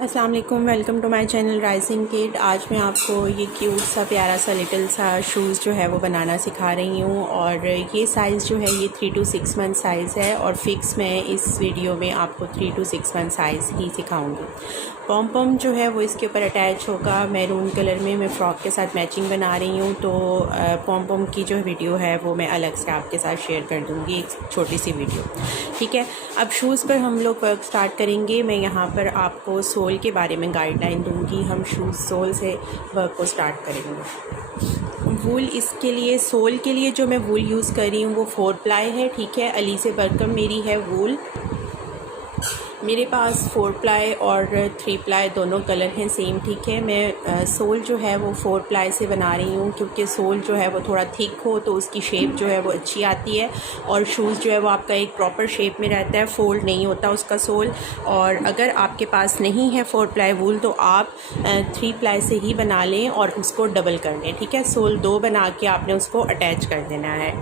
अस्सलाम वालेकुम, welcome to my channel rising kid. आज मैं आपको ये क्यूट सा प्यारा सा लिटिल सा शूज़ जो है वो बनाना सिखा रही हूँ। और ये साइज़ जो है ये 3 to 6 मंथ साइज़ है और फिक्स मैं इस वीडियो में आपको 3 to 6 मंथ साइज़ ही सिखाऊंगी। पॉम पॉम जो है वो इसके ऊपर अटैच होगा मैरून कलर में। मैं फ़्रॉक के साथ मैचिंग बना रही हूँ, तो पॉम पॉम की जो वीडियो है वो मैं अलग से आपके साथ शेयर कर दूँगी, एक छोटी सी वीडियो। ठीक है, अब शूज़ पर हम लोग वर्क स्टार्ट करेंगे। मैं यहाँ पर आपको सोल के बारे में गाइडलाइन दूंगी। हम शूज़ सोल से वर्क को स्टार्ट करेंगे। वूल इसके लिए, सोल के लिए जो मैं वूल यूज़ कर रही हूँ वो 4 प्लाई है। ठीक है, अली से बरकम मेरी है वूल। मेरे पास 4 प्लाई और 3 प्लाई दोनों कलर हैं सेम। ठीक है, मैं सोल जो है वो 4 प्लाई से बना रही हूँ क्योंकि सोल जो है वो थोड़ा थिक हो तो उसकी शेप जो है वो अच्छी आती है और शूज़ जो है वो आपका एक प्रॉपर शेप में रहता है, फोल्ड नहीं होता उसका सोल। और अगर आपके पास नहीं है 4 प्लाई वूल तो आप 3 प्लाई से ही बना लें और उसको डबल कर लें। ठीक है, सोल 2 बना के आपने उसको अटैच कर देना है।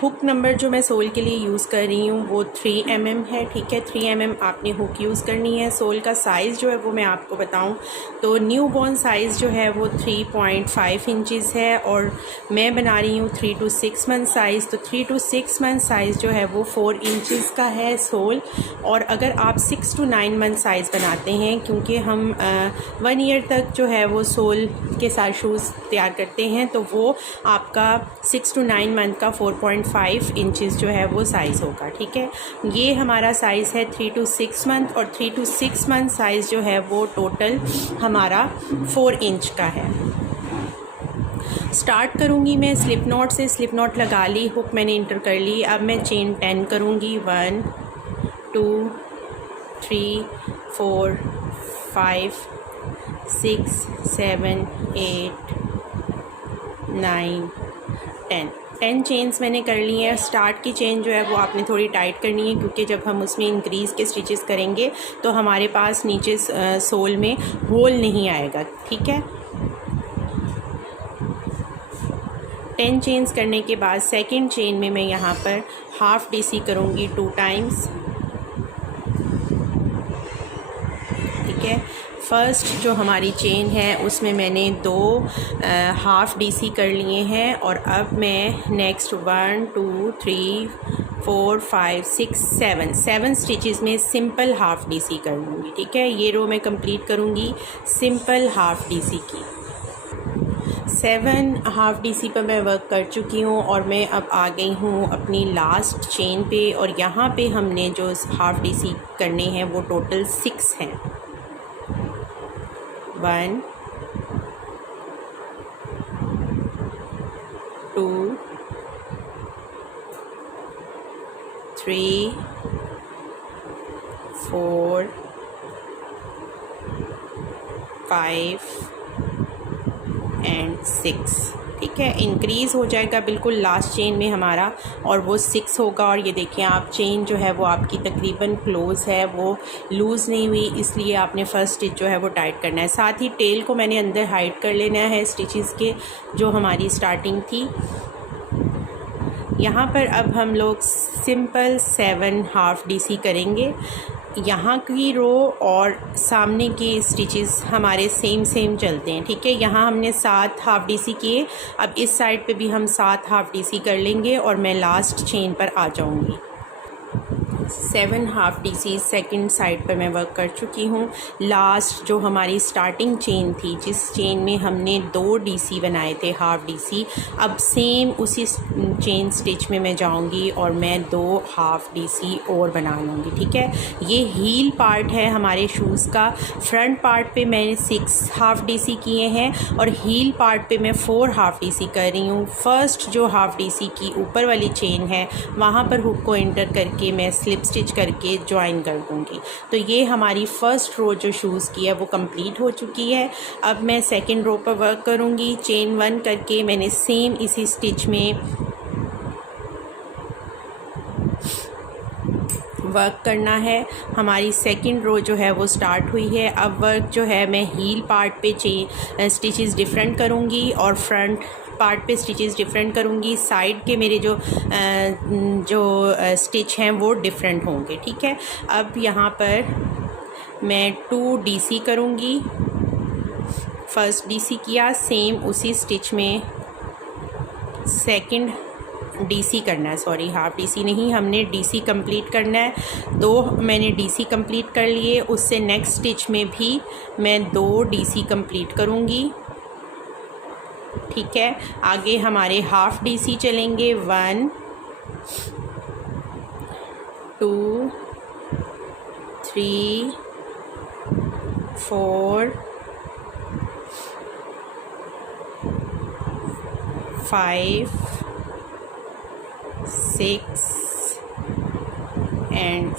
हुक नंबर जो मैं सोल के लिए यूज़ कर रही हूँ वो 3 mm है। ठीक है, 3 mm आपने हुक यूज़ करनी है। सोल का साइज़ जो है वो मैं आपको बताऊँ तो न्यू बॉर्न साइज़ जो है वो 3.5 इंचज़ है और मैं बना रही हूँ 3 to 6 मंथ साइज़। तो 3 to 6 मंथ साइज़ जो है वो 4 इंचज़ का है सोल। और अगर आप 6 to 9 मंथ साइज़ बनाते हैं, क्योंकि हम 1 ईयर तक जो है वो सोल के साथ शूज़ तैयार करते हैं, तो वो आपका 6 to 9 मंथ का 4.5 इंचज़ जो है वो साइज़ होगा। ठीक है, ये हमारा साइज़ है 3 to 6 मंथ और 3 to 6 मंथ साइज़ जो है वो टोटल हमारा 4 इंच का है। स्टार्ट करूँगी मैं स्लिप नॉट से। स्लिप नॉट लगा ली, हुक मैंने इंटर कर ली। अब मैं चेन 10 करूँगी। 1 2 3 4 5 6 7 8 9 10 चेन्स मैंने कर ली हैं। स्टार्ट की चेन जो है वो आपने थोड़ी टाइट करनी है क्योंकि जब हम उसमें इंक्रीज़ के स्टिचेस करेंगे तो हमारे पास नीचे सोल में होल नहीं आएगा। ठीक है, 10 चेन्स करने के बाद सेकंड चेन में मैं यहाँ पर हाफ DC करूँगी 2 टाइम्स। ठीक है, फर्स्ट जो हमारी चेन है उसमें मैंने 2 हाफ DC कर लिए हैं और अब मैं नेक्स्ट 1 2 3 4 5 6 7 स्टिचेस में सिंपल हाफ DC कर लूँगी। ठीक है, ये रो मैं कंप्लीट करूँगी सिंपल हाफ DC की। 7 हाफ DC पर मैं वर्क कर चुकी हूँ और मैं अब आ गई हूँ अपनी लास्ट चेन पे और यहाँ पे हमने जो हाफ DC करने हैं वो टोटल 6 हैं। 1 2 3 4 5 एंड 6। ठीक है, इंक्रीज़ हो जाएगा बिल्कुल लास्ट चेन में हमारा और वो 6 होगा। और ये देखें आप, चेन जो है वो आपकी तकरीबन क्लोज़ है, वो लूज़ नहीं हुई, इसलिए आपने फर्स्ट स्टिच जो है वो टाइट करना है। साथ ही टेल को मैंने अंदर हाइड कर लेना है स्टिचेस के जो हमारी स्टार्टिंग थी। यहाँ पर अब हम लोग सिंपल 7 हाफ DC करेंगे। यहाँ की रो और सामने के स्टिचेस हमारे सेम चलते हैं। ठीक है, यहाँ हमने 7 हाफ DC किए, अब इस साइड पे भी हम 7 हाफ DC कर लेंगे और मैं लास्ट चेन पर आ जाऊँगी। 7 हाफ DC सेकंड साइड पर मैं वर्क कर चुकी हूँ। लास्ट जो हमारी स्टार्टिंग चेन थी, जिस चेन में हमने 2 DC बनाए थे हाफ DC, अब सेम उसी चेन स्टिच में मैं जाऊँगी और मैं 2 हाफ DC और बना लूँगी। ठीक है, ये हील पार्ट है हमारे शूज़ का। फ्रंट पार्ट पे मैंने 6 हाफ DC किए हैं और हील पार्ट पे मैं 4 हाफ DC कर रही हूँ। फर्स्ट जो हाफ DC की ऊपर वाली चेन है वहाँ पर हुक को एंटर करके मैं स्लिप स्टिच करके ज्वाइन कर दूँगी। तो ये हमारी फ़र्स्ट रो जो शूज़ की है वो कंप्लीट हो चुकी है। अब मैं सेकंड रो पर वर्क करूँगी। चेन 1 करके मैंने सेम इसी स्टिच में वर्क करना है। हमारी सेकंड रो जो है वो स्टार्ट हुई है। अब वर्क जो है मैं हील पार्ट पे स्टिचेस डिफरेंट करूँगी और फ्रंट पार्ट पे स्टिचेस डिफरेंट करूँगी, साइड के मेरे जो स्टिच हैं वो डिफरेंट होंगे। ठीक है, अब यहाँ पर मैं 2 DC करूँगी। फर्स्ट DC किया, सेम उसी स्टिच में सेकंड DC करना है, सॉरी हाफ DC नहीं, हमने DC कंप्लीट करना है। 2 मैंने DC कंप्लीट कर लिए, उससे नेक्स्ट स्टिच में भी मैं 2 DC कंप्लीट करूँगी। ठीक है, आगे हमारे हाफ DC चलेंगे। 1 2 3 4 5 6 एंड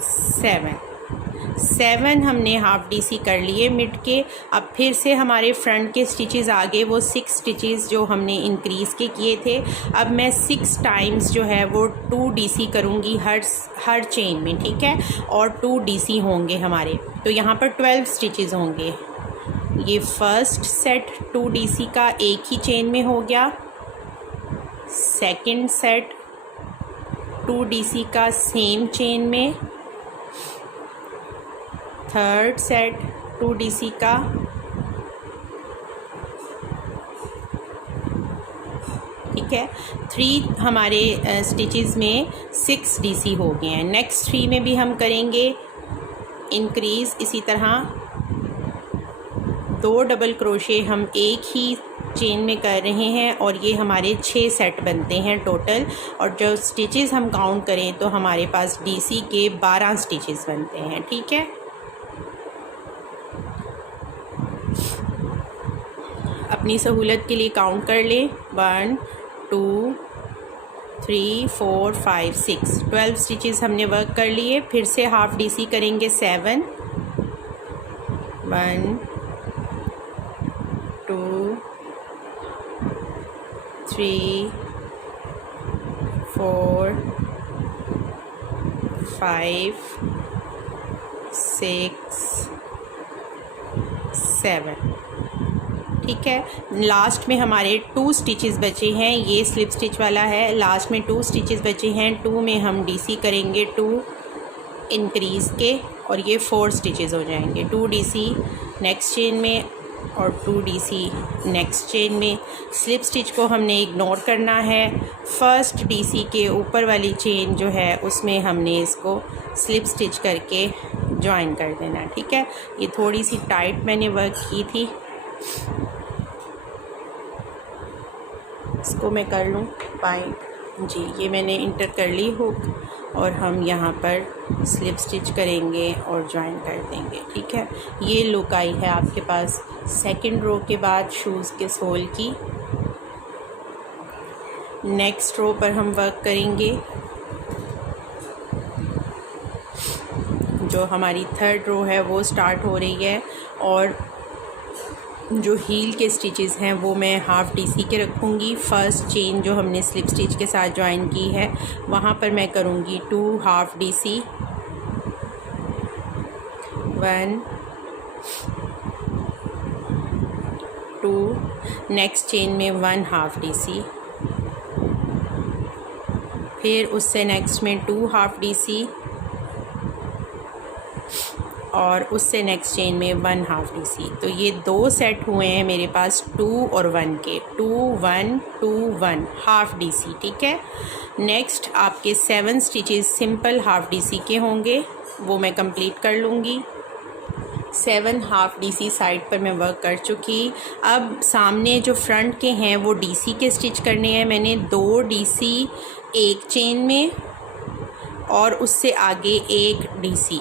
7 हमने हाफ DC कर लिए मिड के। अब फिर से हमारे फ्रंट के स्टिचेस आगे वो 6 स्टिचेस जो हमने इंक्रीज़ के किए थे, अब मैं 6 टाइम्स जो है वो 2 DC करूँगी हर चेन में। ठीक है, और 2 DC होंगे हमारे, तो यहाँ पर 12 स्टिचेस होंगे। ये फर्स्ट सेट 2 DC का एक ही चेन में हो गया, सेकंड सेट 2 DC का सेम चेन में, थर्ड सेट 2 DC का, ठीक है। 3 हमारे स्टिचेस में 6 DC हो गए हैं। नेक्स्ट 3 में भी हम करेंगे इंक्रीज़ इसी तरह। 2 डबल क्रोशे हम एक ही चेन में कर रहे हैं और ये हमारे 6 सेट बनते हैं टोटल। और जो स्टिचेस हम काउंट करें तो हमारे पास DC के 12 स्टिचेस बनते हैं। ठीक है, अपनी सहूलत के लिए काउंट कर ले। 1 2 3 4 5 6 12 स्टिचेस हमने वर्क कर लिए। फिर से हाफ DC करेंगे। 7 1 2 3 4 5 6 7। ठीक है, लास्ट में हमारे 2 स्टिचेस बचे हैं। ये स्लिप स्टिच वाला है, लास्ट में 2 स्टिचेस बचे हैं। 2 में हम DC करेंगे 2 इंक्रीज़ के और ये 4 स्टिचेस हो जाएंगे। 2 DC नेक्स्ट चेन में और 2 DC नेक्स्ट चेन में। स्लिप स्टिच को हमने इग्नोर करना है। फर्स्ट DC के ऊपर वाली चेन जो है उसमें हमने इसको स्लिप स्टिच करके जॉइन कर देना। ठीक है, ये थोड़ी सी टाइट मैंने वर्क की थी, इसको मैं कर लूँ पाइप जी। ये मैंने इंटर कर ली हुक और हम यहाँ पर स्लिप स्टिच करेंगे और जॉइन कर देंगे। ठीक है, ये लुक आई है आपके पास सेकंड रो के बाद शूज़ के सोल की। नेक्स्ट रो पर हम वर्क करेंगे। जो हमारी थर्ड रो है वो स्टार्ट हो रही है और जो हील के स्टिचेस हैं वो मैं हाफ DC के रखूँगी। फर्स्ट चेन जो हमने स्लिप स्टिच के साथ ज्वाइन की है वहाँ पर मैं करूँगी 2 हाफ DC, 1 2, नेक्स्ट चेन में 1 हाफ DC, फिर उससे नेक्स्ट में 2 हाफ DC और उससे नेक्स्ट चेन में 1 हाफ DC। तो ये 2 सेट हुए हैं मेरे पास 2 और 1 के, 2 1 2 1 हाफ DC। ठीक है, नेक्स्ट आपके 7 स्टिचेस सिंपल हाफ DC के होंगे, वो मैं कंप्लीट कर लूँगी। 7 हाफ DC साइड पर मैं वर्क कर चुकी। अब सामने जो फ्रंट के हैं वो DC के स्टिच करने हैं। मैंने 2 DC एक चेन में और उससे आगे 1 DC,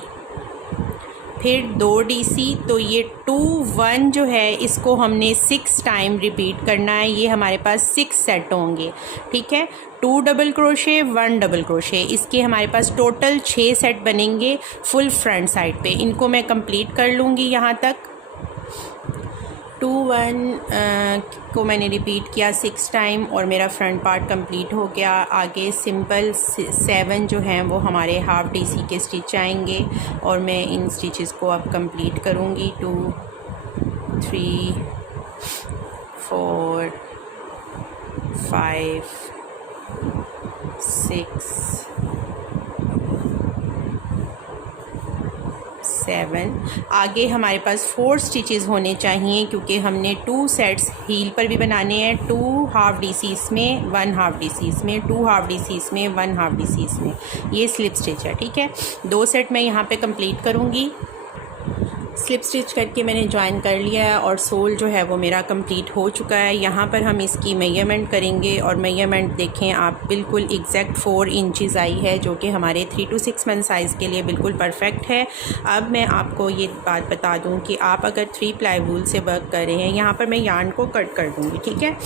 फिर 2 DC। तो ये 2 1 जो है इसको हमने 6 टाइम रिपीट करना है। ये हमारे पास 6 सेट होंगे। ठीक है, 2 डबल क्रोशे 1 डबल क्रोशे, इसके हमारे पास टोटल 6 सेट बनेंगे फुल फ्रंट साइड पे। इनको मैं कंप्लीट कर लूँगी यहाँ तक। 2 1 को मैंने रिपीट किया 6 टाइम और मेरा फ्रंट पार्ट कंप्लीट हो गया। आगे सिंपल 7 जो हैं वो हमारे हाफ DC के स्टिच आएंगे और मैं इन स्टिचेस को अब कंप्लीट करूँगी। 2 3 4 5 6 7। आगे हमारे पास 4 स्टिचेस होने चाहिए क्योंकि हमने 2 सेट्स हील पर भी बनाने हैं। 2 हाफ डीसी इसमें, 1 हाफ डीसी इसमें, 2 हाफ डीसी इसमें, 1 हाफ डीसी इसमें। ये स्लिप स्टिच है, ठीक है। 2 सेट मैं यहाँ पे कंप्लीट करूँगी। स्लिप स्टिच करके मैंने ज्वाइन कर लिया है और सोल जो है वो मेरा कंप्लीट हो चुका है। यहाँ पर हम इसकी मेजरमेंट करेंगे और मेजरमेंट देखें आप, बिल्कुल एग्जैक्ट 4 इंचेस आई है, जो कि हमारे 3 to 6 मंथ साइज़ के लिए बिल्कुल परफेक्ट है। अब मैं आपको ये बात बता दूँ कि आप अगर 3 प्लाई वूल से वर्क कर रहे हैं, यहाँ पर मैं यार्न को कट कर दूँगी, ठीक है।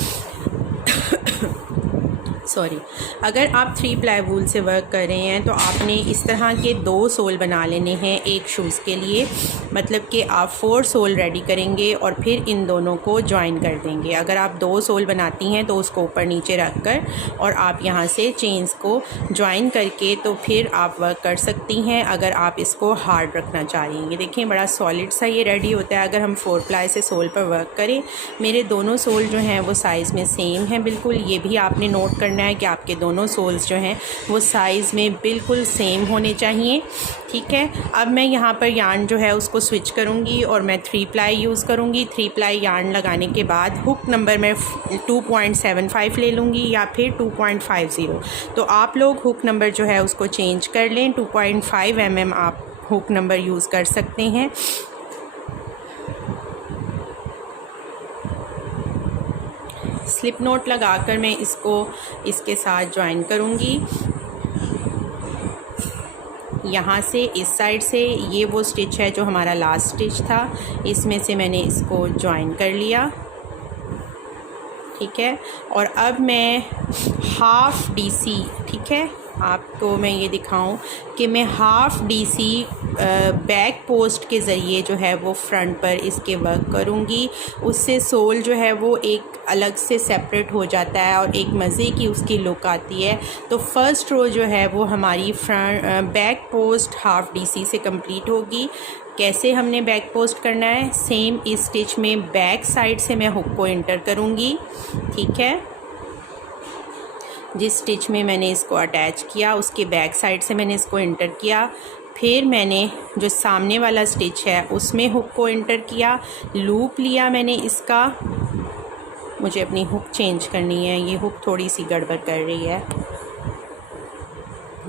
सॉरी, अगर आप 3 प्लाई वूल से वर्क कर रहे हैं तो आपने इस तरह के 2 सोल बना लेने हैं एक शूज़ के लिए। मतलब कि आप 4 सोल रेडी करेंगे और फिर इन दोनों को ज्वाइन कर देंगे। अगर आप 2 सोल बनाती हैं तो उसको ऊपर नीचे रख कर और आप यहाँ से चेन्स को ज्वाइन करके तो फिर आप वर्क कर सकती हैं, अगर आप इसको हार्ड रखना चाह रही हैं। देखें बड़ा सॉलिड सा ये रेडी होता है अगर हम 4 प्लाई से सोल पर वर्क करें। मेरे दोनों सोल जो हैं वो साइज़ में सेम हैं बिल्कुल। ये भी आपने नोट करना है कि आपके दोनों सोल्स जो हैं वो साइज़ में बिल्कुल सेम होने चाहिए, ठीक है। अब मैं यहाँ पर यार्न जो है उसको स्विच करूँगी और मैं 3 प्लाई यूज़ करूँगी। 3 प्लाई यार्न लगाने के बाद हुक नंबर मैं 2.75 ले लूँगी या फिर 2.50। तो आप लोग हुक नंबर जो है उसको चेंज कर लें। 2.5 mm आप हुक नंबर यूज़ कर सकते हैं। स्लिप नोट लगाकर मैं इसको इसके साथ ज्वाइन करूँगी। यहाँ से इस साइड से ये वो स्टिच है जो हमारा लास्ट स्टिच था, इसमें से मैंने इसको ज्वाइन कर लिया, ठीक है। और अब मैं हाफ़ डीसी, ठीक है, आपको मैं ये दिखाऊं कि मैं हाफ़ डीसी बैक पोस्ट के ज़रिए जो है वो फ्रंट पर इसके वर्क करूँगी। उससे सोल जो है वो एक अलग से सेपरेट हो जाता है और एक मज़े की उसकी लुक आती है। तो फर्स्ट रो जो है वो हमारी बैक पोस्ट हाफ़ डीसी से कंप्लीट होगी। कैसे हमने बैक पोस्ट करना है, सेम इस स्टिच में बैक साइड से मैं हुक को एंटर करूँगी, ठीक है। जिस स्टिच में मैंने इसको अटैच किया उसके बैक साइड से मैंने इसको एंटर किया। फिर मैंने जो सामने वाला स्टिच है उसमें हुक को एंटर किया, लूप लिया मैंने इसका। मुझे अपनी हुक चेंज करनी है, ये हुक थोड़ी सी गड़बड़ कर रही है।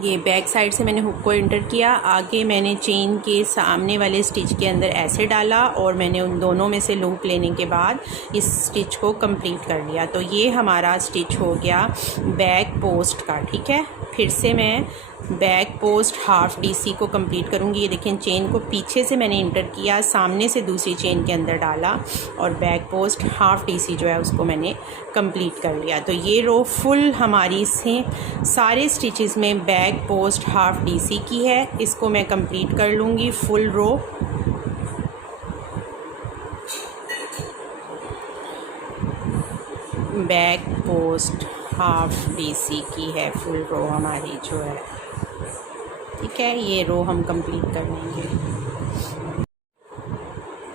ये बैक साइड से मैंने हुक को एंटर किया, आगे मैंने चेन के सामने वाले स्टिच के अंदर ऐसे डाला और मैंने उन दोनों में से लूप लेने के बाद इस स्टिच को कंप्लीट कर लिया। तो ये हमारा स्टिच हो गया बैक पोस्ट का, ठीक है। फिर से मैं बैक पोस्ट हाफ़ डीसी को कंप्लीट करूँगी। ये देखें, चेन को पीछे से मैंने इंटर किया, सामने से दूसरी चेन के अंदर डाला और बैक पोस्ट हाफ़ डीसी जो है उसको मैंने कंप्लीट कर लिया। तो ये रो फुल हमारी से सारे स्टिचेस में बैक पोस्ट हाफ़ डीसी की है। इसको मैं कंप्लीट कर लूँगी फुल रो। बैक पोस्ट हाफ़ डीसी की है फुल रो हमारी जो है, ठीक है। ये रो हम कंप्लीट कर लेंगे।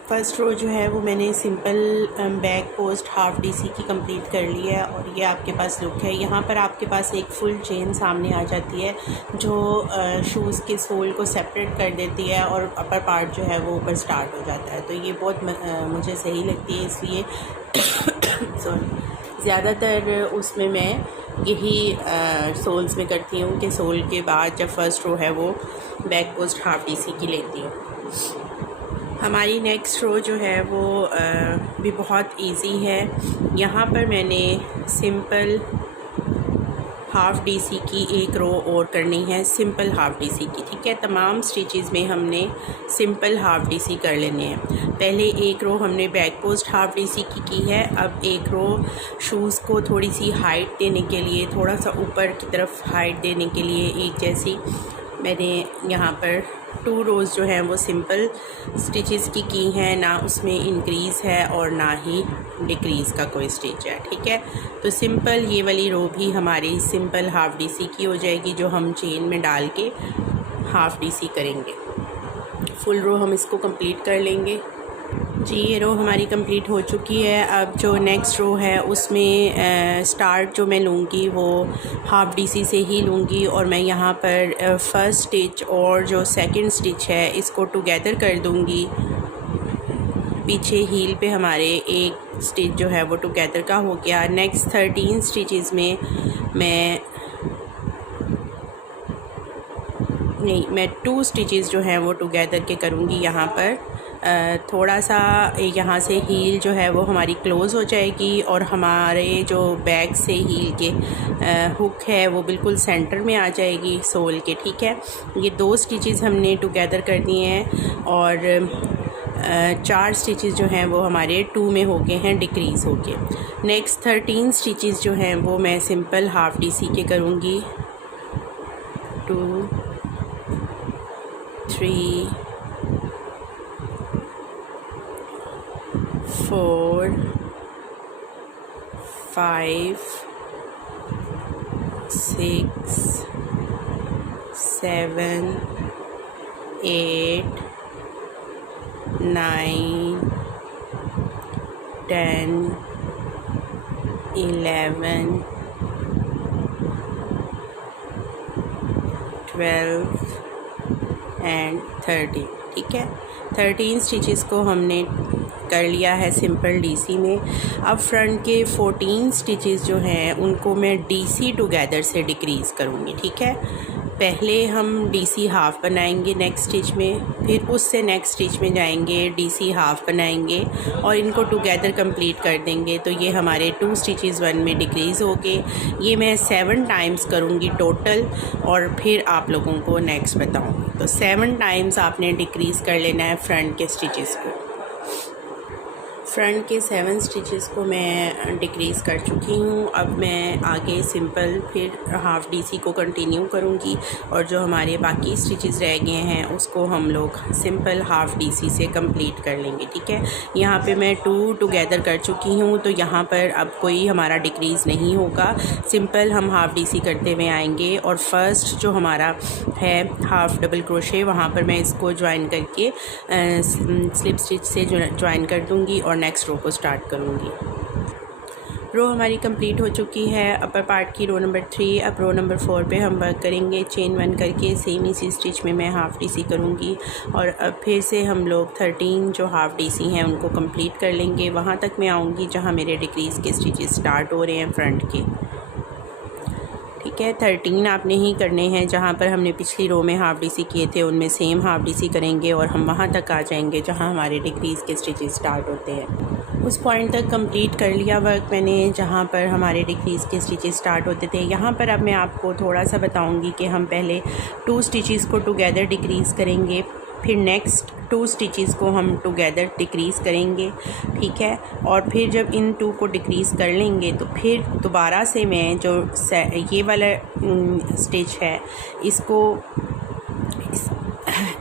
फर्स्ट रो जो है वो मैंने simple back post half DC की कंप्लीट कर ली है और ये आपके पास लुक है। यहाँ पर आपके पास एक फुल चेन सामने आ जाती है जो शूज़ के सोल को सेपरेट कर देती है और अपर पार्ट जो है वो ऊपर स्टार्ट हो जाता है। तो ये बहुत मुझे सही लगती है, इसलिए सॉरी ज़्यादातर उसमें मैं यही सोल्स में करती हूँ कि सोल के बाद जब फर्स्ट रो है वो बैक पोस्ट हाफ़ डीसी की लेती हूँ। हमारी नेक्स्ट रो जो है वो भी बहुत इजी है। यहाँ पर मैंने सिंपल हाफ़ डीसी की एक रो और करनी है, सिंपल हाफ़ डीसी की, ठीक है। तमाम स्टिचेस में हमने सिंपल हाफ़ डीसी कर लेने हैं। पहले एक रो हमने बैक पोस्ट हाफ़ डीसी की है। अब एक रो शूज़ को थोड़ी सी हाइट देने के लिए, थोड़ा सा ऊपर की तरफ हाइट देने के लिए एक जैसी मैंने यहाँ पर 2 रोज़ जो हैं वो सिंपल स्टिचेस की हैं, ना उसमें इंक्रीज़ है और ना ही डिक्रीज़ का कोई स्टिच है, ठीक है। तो सिंपल ये वाली रो भी हमारी सिंपल हाफ़ डीसी की हो जाएगी, जो हम चेन में डाल के हाफ़ डीसी करेंगे। फुल रो हम इसको कंप्लीट कर लेंगे। जी ये रो हमारी कंप्लीट हो चुकी है। अब जो नेक्स्ट रो है उसमें स्टार्ट जो मैं लूँगी वो हाफ डीसी से ही लूँगी और मैं यहाँ पर फर्स्ट स्टिच और जो सेकंड स्टिच है इसको टुगेदर कर दूँगी। पीछे हील पे हमारे एक स्टिच जो है वो टुगेदर का हो गया। नेक्स्ट 13 स्टिचेस में मैं 2 स्टिचेस जो हैं वो टुगेदर के करूँगी। यहाँ पर थोड़ा सा यहाँ से हील जो है वो हमारी क्लोज़ हो जाएगी और हमारे जो बैक से हील के हुक है वो बिल्कुल सेंटर में आ जाएगी सोल के। ठीक है, ये 2 स्टिचेस हमने टुगेदर कर दिए हैं और 4 स्टिचेस जो हैं वो हमारे 2 में हो गए हैं, डिक्रीज़ हो गए। नेक्स्ट 13 स्टिचेस जो हैं वो मैं सिंपल हाफ डीसी के करूँगी। 2 3 4 5 6 7 8 9 10 11 12 एंड 13। ठीक है, 13 स्टिचेस को हमने कर लिया है सिंपल डीसी में। अब फ्रंट के 14 स्टिचेस जो हैं उनको मैं डीसी टुगेदर से डिक्रीज़ करूँगी। ठीक है, पहले हम डीसी हाफ़ बनाएंगे नेक्स्ट स्टिच में, फिर उससे नेक्स्ट स्टिच में जाएंगे डीसी हाफ़ बनाएंगे और इनको टुगेदर कंप्लीट कर देंगे। तो ये हमारे 2 स्टिचेस 1 में डिक्रीज़ हो गए। ये मैं 7 टाइम्स करूँगी टोटल और फिर आप लोगों को नेक्स्ट बताऊँगी। तो 7 टाइम्स आपने डिक्रीज़ कर लेना है फ्रंट के स्टिचेस को। फ्रंट के 7 स्टिचेस को मैं डिक्रीज़ कर चुकी हूँ। अब मैं आगे सिंपल फिर हाफ़ डीसी को कंटिन्यू करूँगी और जो हमारे बाकी स्टिचेस रह गए हैं उसको हम लोग सिंपल हाफ़ डीसी से कंप्लीट कर लेंगे। ठीक है, यहाँ पे मैं 2 टुगेदर कर चुकी हूँ तो यहाँ पर अब कोई हमारा डिक्रीज़ नहीं होगा। सिंपल हम हाफ़ डीसी करते हुए आएंगे और फर्स्ट जो हमारा है हाफ़ डबल क्रोशे वहाँ पर मैं इसको ज्वाइन करके स्लिप स्टिच से ज्वाइन कर दूँगी और नेक्स्ट रो को स्टार्ट करूँगी। रो हमारी कंप्लीट हो चुकी है अपर पार्ट की, रो नंबर 3। अब रो नंबर 4 पे हम वर्क करेंगे चेन 1 करके। सेम इसी स्टिच में मैं हाफ़ डीसी करूँगी और अब फिर से हम लोग 13 जो हाफ़ डीसी हैं उनको कंप्लीट कर लेंगे। वहाँ तक मैं आऊँगी जहाँ मेरे डिक्रीज़ के स्टिचेस स्टार्ट हो रहे हैं फ्रंट के। ठीक है, 13 आपने ही करने हैं। जहाँ पर हमने पिछली रो में हाफ़ डीसी किए थे उनमें सेम हाफ़ डीसी करेंगे और हम वहाँ तक आ जाएंगे जहाँ हमारे डिक्रीज़ के स्टिचेस स्टार्ट होते हैं। उस पॉइंट तक कंप्लीट कर लिया वर्क मैंने जहाँ पर हमारे डिक्रीज़ के स्टिचेस स्टार्ट होते थे। यहाँ पर अब मैं आपको थोड़ा सा बताऊँगी कि हम पहले 2 स्टिचेस को टुगेदर डिक्रीज़ करेंगे, फिर नेक्स्ट 2 स्टिचेस को हम टुगेदर डिक्रीज़ करेंगे। ठीक है, और फिर जब इन 2 को डिक्रीज़ कर लेंगे तो फिर दोबारा से मैं जो ये वाला स्टिच है इसको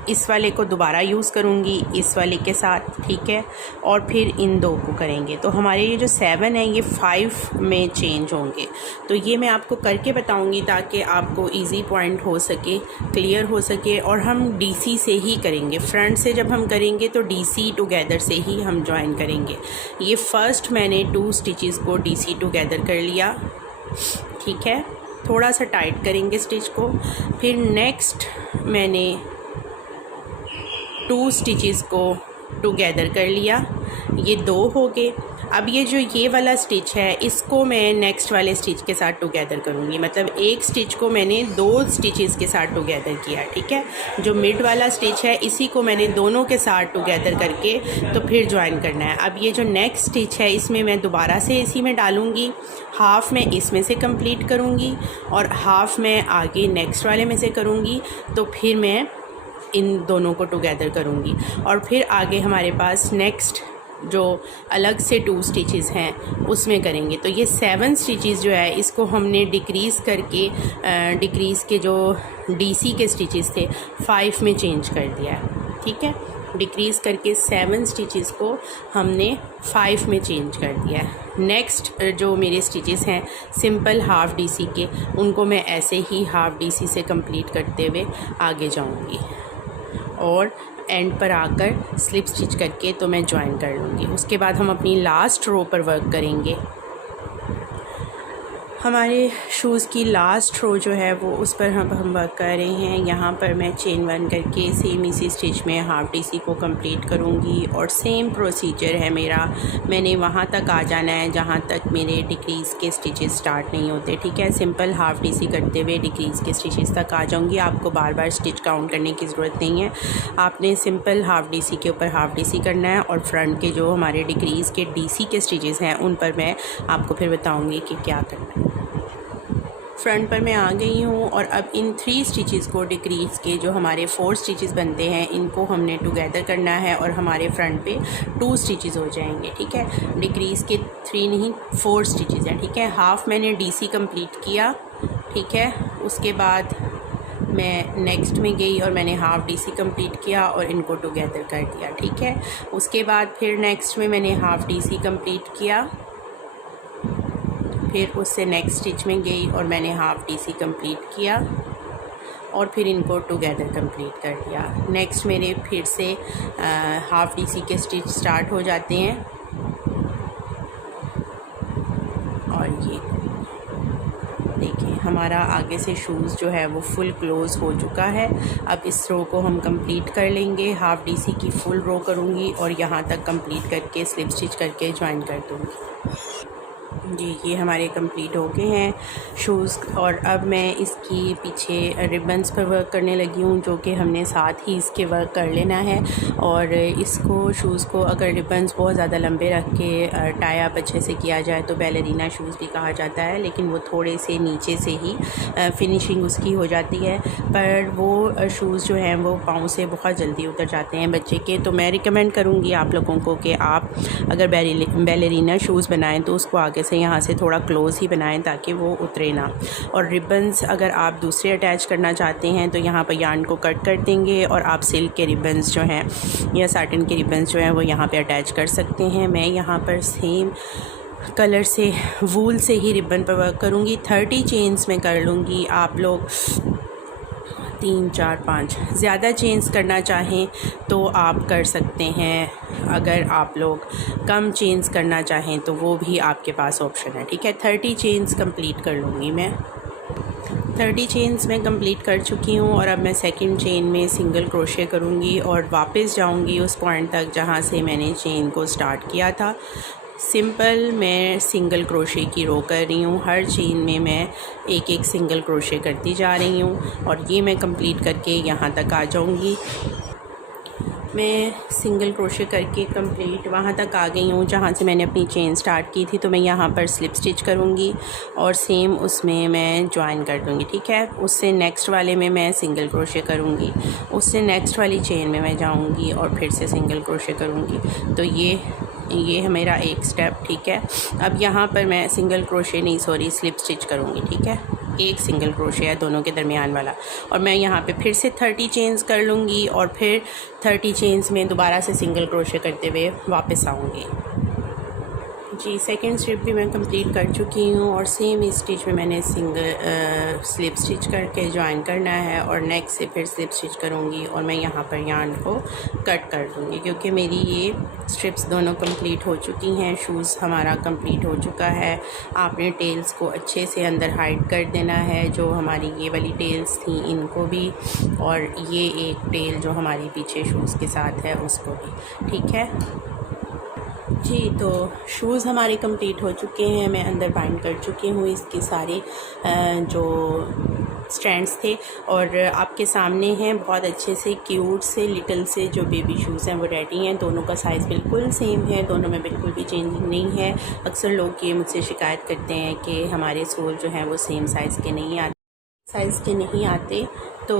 इस वाले को दोबारा यूज़ करूँगी इस वाले के साथ। ठीक है, और फिर इन 2 को करेंगे तो हमारे ये जो 7 है ये 5 में चेंज होंगे। तो ये मैं आपको करके बताऊँगी ताकि आपको इजी पॉइंट हो सके, क्लियर हो सके। और हम डीसी से ही करेंगे, फ्रंट से जब हम करेंगे तो डीसी टुगेदर से ही हम ज्वाइन करेंगे। ये फर्स्ट मैंने 2 स्टिचेस को डीसी टुगेदर कर लिया। ठीक है, थोड़ा सा टाइट करेंगे स्टिच को। फिर नेक्स्ट मैंने 2 स्टिचेस को टुगेदर कर लिया, ये 2 हो गए। अब ये वाला स्टिच है इसको मैं नेक्स्ट वाले स्टिच के साथ टुगेदर करूँगी। मतलब एक स्टिच को मैंने 2 स्टिचेस के साथ टुगेदर किया। ठीक है, जो मिड वाला स्टिच है इसी को मैंने दोनों के साथ टुगेदर करके तो फिर ज्वाइन करना है। अब ये जो नेक्स्ट स्टिच है इसमें मैं दोबारा से इसी में डालूँगी, हाफ़ में इसमें से कंप्लीट करूँगी और हाफ़ में आगे नेक्स्ट वाले में से करूँगी। तो फिर मैं इन दोनों को टुगेदर करूँगी और फिर आगे हमारे पास नेक्स्ट जो अलग से 2 स्टिचेस हैं उसमें करेंगे। तो ये 7 स्टिचेस जो है इसको हमने डिक्रीज़ करके डिक्रीज़ के जो डीसी के स्टिचेस थे 5 में चेंज कर दिया है। ठीक है, डिक्रीज़ करके 7 स्टिचेस को हमने 5 में चेंज कर दिया है। नेक्स्ट जो मेरे स्टिचेस हैं सिंपल हाफ़ डीसी के उनको मैं ऐसे ही हाफ़ डीसी से कंप्लीट करते हुए आगे जाऊंगी। और एंड पर आकर स्लिप स्टिच करके तो मैं ज्वाइन कर लूँगी। उसके बाद हम अपनी लास्ट रो पर वर्क करेंगे। हमारे शूज़ की लास्ट रो जो है वो उस पर हम वर्क कर रहे हैं। यहाँ पर मैं चेन 1 करके सेम इसी स्टिच में हाफ DC को कंप्लीट करूँगी और सेम प्रोसीजर है मेरा। मैंने वहाँ तक आ जाना है जहाँ तक मेरे डिक्रीज़ के स्टिचेस स्टार्ट नहीं होते, ठीक है। सिंपल हाफ DC करते हुए डिक्रीज़ के स्टिचेस तक आ जाऊँगी। आपको बार बार स्टिच काउंट करने की ज़रूरत नहीं है। आपने सिंपल हाफ DC के ऊपर हाफ DC करना है और फ्रंट के जो हमारे डिक्रीज़ के DC के स्टिचेस हैं उन पर मैं आपको फिर बताऊँगी कि क्या करना है। फ्रंट पर मैं आ गई हूँ और अब इन 3 स्टिचेस को डिक्रीज़ के जो हमारे 4 स्टिचेस बनते हैं इनको हमने टुगेदर करना है और हमारे फ्रंट पे 2 स्टिचेस हो जाएंगे, ठीक है। डिक्रीज़ के 3 नहीं 4 स्टिचेस हैं, ठीक है। हाफ़ मैंने DC कंप्लीट किया, ठीक है। उसके बाद मैं नेक्स्ट में गई और मैंने हाफ़ DC कंप्लीट किया और इनको टुगेदर कर दिया, ठीक है। उसके बाद फिर नेक्स्ट में मैंने हाफ़ DC कंप्लीट किया, फिर उससे नेक्स्ट स्टिच में गई और मैंने हाफ़ DC कंप्लीट किया और फिर इनको टुगेदर कंप्लीट कर दिया। नेक्स्ट मेरे फिर से हाफ़ DC के स्टिच स्टार्ट हो जाते हैं और ये देखिए हमारा आगे से शूज़ जो है वो फुल क्लोज़ हो चुका है। अब इस रो को हम कंप्लीट कर लेंगे। हाफ़ DC की फुल रो करूँगी और यहाँ तक कंप्लीट करके स्लिप स्टिच करके ज्वाइन कर दूँगी। जी ये हमारे कंप्लीट हो गए हैं शूज़ और अब मैं इसकी पीछे रिबन्स पर वर्क करने लगी हूँ, जो कि हमने साथ ही इसके वर्क कर लेना है। और इसको शूज़ को अगर रिबन्स बहुत ज़्यादा लंबे रख के टाई अप अच्छे से किया जाए तो बैलेरिना शूज़ भी कहा जाता है, लेकिन वो थोड़े से नीचे से ही फिनिशिंग उसकी हो जाती है। पर वो शूज़ जो हैं वो पाँव से बहुत जल्दी उतर जाते हैं बच्चे के। तो मैं रिकमेंड करूँगी आप लोगों को कि आप अगर बैलेरिना शूज़ बनाएँ तो उसको आगे से यहाँ से थोड़ा क्लोज़ ही बनाएं ताकि वो उतरे ना। और रिबन्स अगर आप दूसरे अटैच करना चाहते हैं तो यहाँ पर यार्न को कट कर देंगे और आप सिल्क के रिबन्स जो हैं या साटन के रिबन्स जो हैं वो यहाँ पे अटैच कर सकते हैं। मैं यहाँ पर सेम कलर से वूल से ही रिबन पर वर्क करूँगी। 30 चेन्स में कर लूँगी। आप लोग 3 4 5 ज़्यादा चेन्स करना चाहें तो आप कर सकते हैं। अगर आप लोग कम चेन्स करना चाहें तो वो भी आपके पास ऑप्शन है, ठीक है। 30 चेन्स कंप्लीट कर लूँगी मैं। 30 चेन्स मैं कंप्लीट कर चुकी हूँ और अब मैं सेकंड चेन में सिंगल क्रोशे करूँगी और वापस जाऊँगी उस पॉइंट तक जहाँ से मैंने चेन को स्टार्ट किया था। सिंपल मैं सिंगल क्रोशे की रो कर रही हूँ। हर चेन में मैं एक एक सिंगल क्रोशे करती जा रही हूँ और ये मैं कंप्लीट करके यहाँ तक आ जाऊँगी। मैं सिंगल क्रोशे करके कंप्लीट वहाँ तक आ गई हूँ जहाँ से मैंने अपनी चेन स्टार्ट की थी। तो मैं यहाँ पर स्लिप स्टिच करूँगी और सेम उसमें मैं ज्वाइन कर दूँगी, ठीक है। उससे नेक्स्ट वाले में मैं सिंगल क्रोशे करूँगी, उससे नेक्स्ट वाली चेन में मैं जाऊँगी और फिर से सिंगल क्रोशे करूँगी। तो ये है मेरा एक स्टेप, ठीक है। अब यहाँ पर मैं सिंगल क्रोशे नहीं सॉरी स्लिप स्टिच करूँगी, ठीक है। एक सिंगल क्रोशे है दोनों के दरमियान वाला और मैं यहाँ पे फिर से 30 चेन्स कर लूँगी और फिर 30 चेन्स में दोबारा से सिंगल क्रोशे करते हुए वापस आऊँगी। जी सेकंड स्ट्रिप भी मैं कंप्लीट कर चुकी हूँ और सेम इस स्टिच में मैंने सिंगल स्लिप स्टिच करके ज्वाइन करना है और नेक्स्ट से फिर स्लिप स्टिच करूँगी और मैं यहाँ पर यार्न को कट कर दूँगी क्योंकि मेरी ये स्ट्रिप्स दोनों कंप्लीट हो चुकी हैं। शूज़ हमारा कंप्लीट हो चुका है। आपने टेल्स को अच्छे से अंदर हाइड कर देना है, जो हमारी ये वाली टेल्स थी इनको भी और ये एक टेल जो हमारी पीछे शूज़ के साथ है उसको भी, ठीक है जी। तो शूज़ हमारे कंप्लीट हो चुके हैं। मैं अंदर बाइंड कर चुकी हूँ इसके सारे जो स्ट्रैंड्स थे और आपके सामने हैं बहुत अच्छे से क्यूट से लिटिल से जो बेबी शूज़ हैं वो रेडी हैं। दोनों का साइज़ बिल्कुल सेम है, दोनों में बिल्कुल भी चेंजिंग नहीं है। अक्सर लोग ये मुझसे शिकायत करते हैं कि हमारे सोल जो हैं वो सेम साइज़ के नहीं आते। तो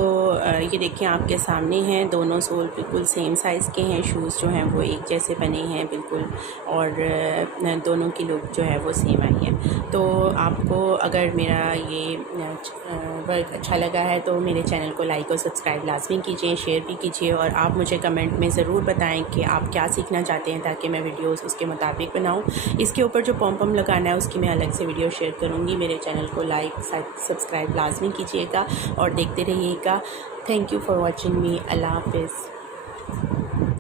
ये देखिए आपके सामने हैं, दोनों सोल बिल्कुल सेम साइज़ के हैं। शूज़ जो हैं वो एक जैसे बने हैं बिल्कुल और दोनों की लुक जो है वो सेम आई है। तो आपको अगर मेरा ये वर्क अच्छा लगा है तो मेरे चैनल को लाइक और सब्सक्राइब लाजमी कीजिए, शेयर भी कीजिए और आप मुझे कमेंट में ज़रूर बताएं कि आप क्या सीखना चाहते हैं ताकि मैं वीडियोस उसके मुताबिक बनाऊं। इसके ऊपर जो पॉम लगाना है उसकी मैं अलग से वीडियो शेयर करूँगी। मेरे चैनल को लाइक सब्सक्राइब लाजमी कीजिएगा और देखते रहिएगा। Thank you for watching me. अल्लाह हाफ़िज़।